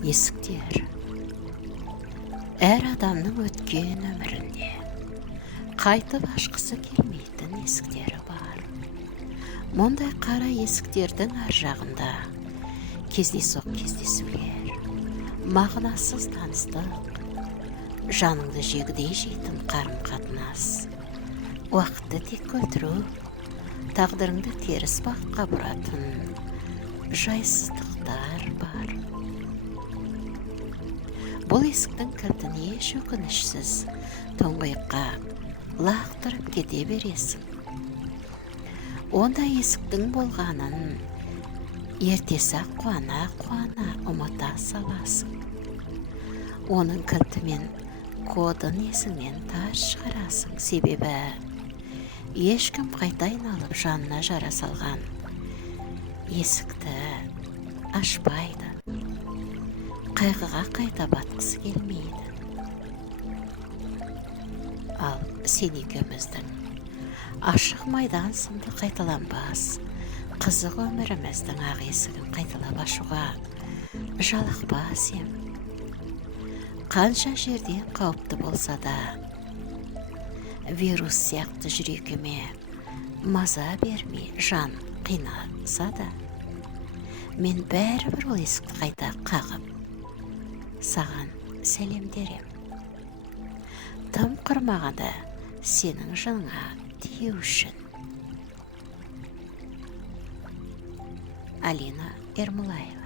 Есіктер әр адамның өткен өмірінде қайтып ашқысы келмейтін есіктері бар. Мұндай қара есіктердің ар жағында кездейсоқ кездесулер, мағынасыз таныстық, жаныңды жегідей жейтін қарым-қатынас, уақытты тек өлтіру, тағдырыңды теріс бағытқа бұратын жайсыздықтар бар. Бұл есіктің кілтін еш өкінішсіз тұңғиыққа лақтырып кете бересің. Онда есіктің болғанын ертесі қуана-қуана ұмыта саласың. Оның кілті мен кодын есіңнен тас шығарасың, себебі ешкім қайта айналып жанына жара салған есікті ашпайды. Қайғыға қайта батқысы келмейді. Ал сен екеуміздің ашық майдан сынды қайталанбас қызық өміріміздің ақ есігін қайталап ашуға жалықпас ем. Қанша жерден қауіпті болса да, вирус сияқты жүрегіме маза бермей жан қинаса да, мен бәрібір ол есікті қайта қағып саған сәлемдерем. Тым құрмағанда сенің жаныңа тию үшін. Алина Ермолаева.